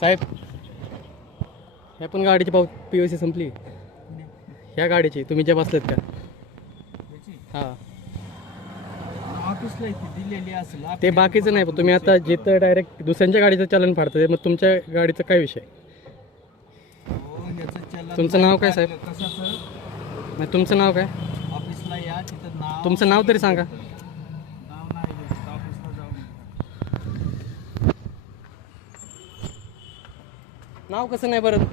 साहेब, ह्या पण गाडीची POC संपली. ह्या गाडीची तुम्ही ज्या बसलेत का? हां, ऑफिसला दिलेली असेल. ते बाकीचं नाही. पण तुम्ही आता जिथं डायरेक्ट दुसऱ्यांच्या गाडीचं चलन फाडतं, मग तुमच्या गाडीचा काय विषय? तुमचं नाव काय साहेब? नाही, तुमचं नाव काय? ऑफिसला या, तिथं नाव. तुमचं नाव तरी सांगा. नाव नाही घेत, ऑफिसला जाऊन. नाव कसं नाही बरं?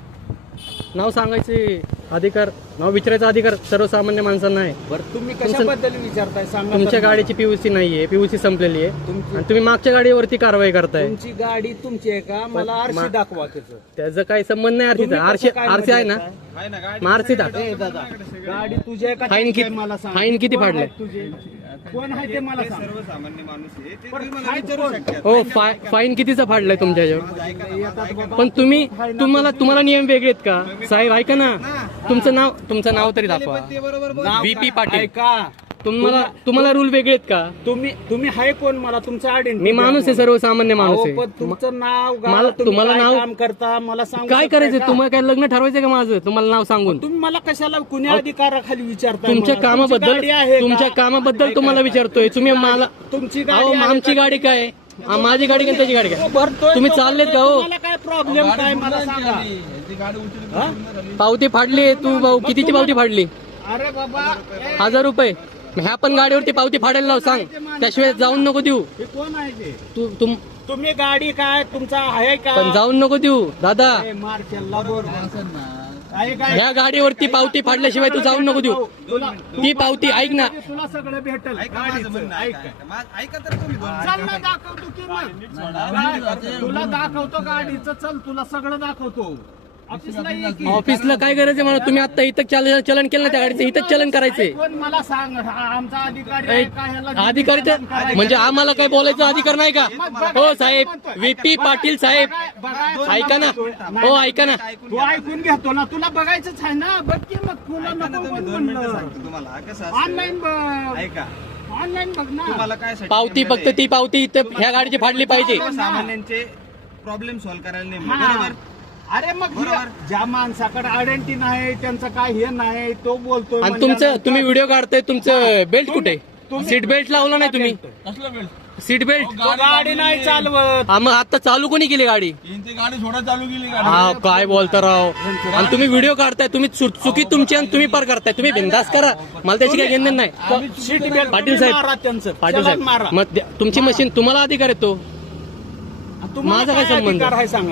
नाव सांगायचे अधिकार, नाव विचारायचा अधिकार सर्वसामान्य माणसांना आहे. बरं, तुम्ही कशाबद्दल विचारताय सांगा. तुमच्या गाडीची POC नाहीये, POC संपलेली आहे आणि तुम्ही मागच्या गाडीवरती कारवाई करताय. तुमची गाडी तुमची आहे का? मला आरशी दाखवा त्याचं. त्याचा काही संबंध नाही. आरसी आहे ना? मग आरसी दाखवा. दादा, गाडी तुझी आहे का? फाईन किती? मला सांग. फाईन किती कोण फाडले? आहेत तुझे? कोण आहे ते मला सांग. सर्वसामान्य माणूस आहे ते बरं, तुम्ही काय मला विचारू शकता. कोण? हो, फाईन कितीचा फाडलाय तुमच्या याच्यावर? येतात बाबा. पण तुम्हाला नियम वेगळे आहेत का साहेब? ऐका ना, तुमचं नाव तरी दाखवा. ते बरोबर बोल. नाव VP का? पाटील. ऐका, तुम्हाला रूल वेगळे आहेत का? तुम्ही आहे कोण? मला तुमचं आयडेंटिटी. मी माणूस आहे, सर्वसामान्य माणूस अहो, आहे. पण तुमचं नाव मला- तुम्हाला नाव- काम करता मला सांग. काय करायचं? तुम्हाला काय लग्न ठरवायचं का माझं? तुम्हाला नाव सांगून तुम्ही मला कशाला कुणी अधिकाराखाली विचारता? तुमच्या तुमच्या कामाबद्दल तुम्हाला विचारतोय. तुम्ही मला तुमची अहो, गाडी आहे आमची का? गाडी काय? माझी गाडी काय त्याची गाडी काय? भरतोय तुम्ही तो चाललेत भरतोय. का हो? तुम्हाला काय प्रॉब्लेम काय मला सांगा. ती गाडी उचलून पावती फाडली तू भाऊ, कितीची पावती फाडली? अरे बाबा, 1000 रुपये. ह्या पण गाडीवरती पावती फाडायला लाव, सांग. त्याशिवाय जाऊन नको देऊ. हे कोण आहे ते? तुम तुम्ही गाडी काय तुमचा आहे का? पण जाऊन नको देऊ दादा. ए, मार्शलला बोल. आहे काय? ह्या गाडीवरती पावती फाडल्याशिवाय तू जाऊन नको देऊ. ती पावती ऐक ना. तुला सगळं भेटेल. ऐका माझं गाडीचं, म्हणणं, ऐक. ऐका तर तुम्ही दोन चल ना, दाखवतो की मग. तुला दाखवतो गाडीचं. चल, तुला सगळं दाखवतो. ऑफिसला ये की. ऑफिसला काय करायचं मला? तुम्ही आता इथं चलन केलं ना त्या गाडीचं, इथंच चलन करायचंय. कोण मला सांग. हा आमचा अधिकारी आहे का? ह्याला अधिकारीचं चलन करायचं. म्हणजे आम्हाला काय बोलायचा अधिकार नाही का? हो साहेब, VP पाटील साहेब, ऐका ना. हो ऐका ना. तू ऐकून घेतो ना, तुला बघायचंच आहे ना. बघ की मग, तुला ऐका ना, नको तुम्ही कोण दोन मिनिटं म्हणलं. सांगतो तुम्हाला कसं असतं. ऑनलाईन बघ. ऐका, ऑनलाईन बघ ना. तुम्हाला काय साठी पावती नेमलं फक्त आहे? ती पावती इथं ह्या गाडीची फाडली पाहिजे. सर्वसामान्यांचे प्रॉब्लेम सॉल्व्ह करायला नेमलं. हा. बरोबर. अरे मग बरोबर. ज्या माणसाकडे आयडेंटिटी नाही, त्यांचं काय हे नाही, तो बोलतोय आणि म्हणल्यानंतर- तुम्ही व्हिडिओ काढताय, तुमचं बेल्ट कुठे? तुम्ही- सीट बेल्ट लावला नाही तुम्ही? सीट बेल्ट तो गाडी नाही चालवत. मग आता चालू कोणी केली गाडी? गाडी सोडा चालू केली हा, काय बोलता राव. आणि तुम्ही व्हिडिओ काढताय, तुम्ही चुकी तुमची आणि तुम्ही पार करताय. तुम्ही बिंदास करा, मला त्याची काही घेणं नाही. सीट बेल्ट पाटील साहेब, मारा त्यांचं. पाटील चलन साहेब, मारा. मग तुमची मशीन तुम्हाला अधिकार येतो. तुम्हाला माझा काय संबंध? अधिकार आहे सांगा.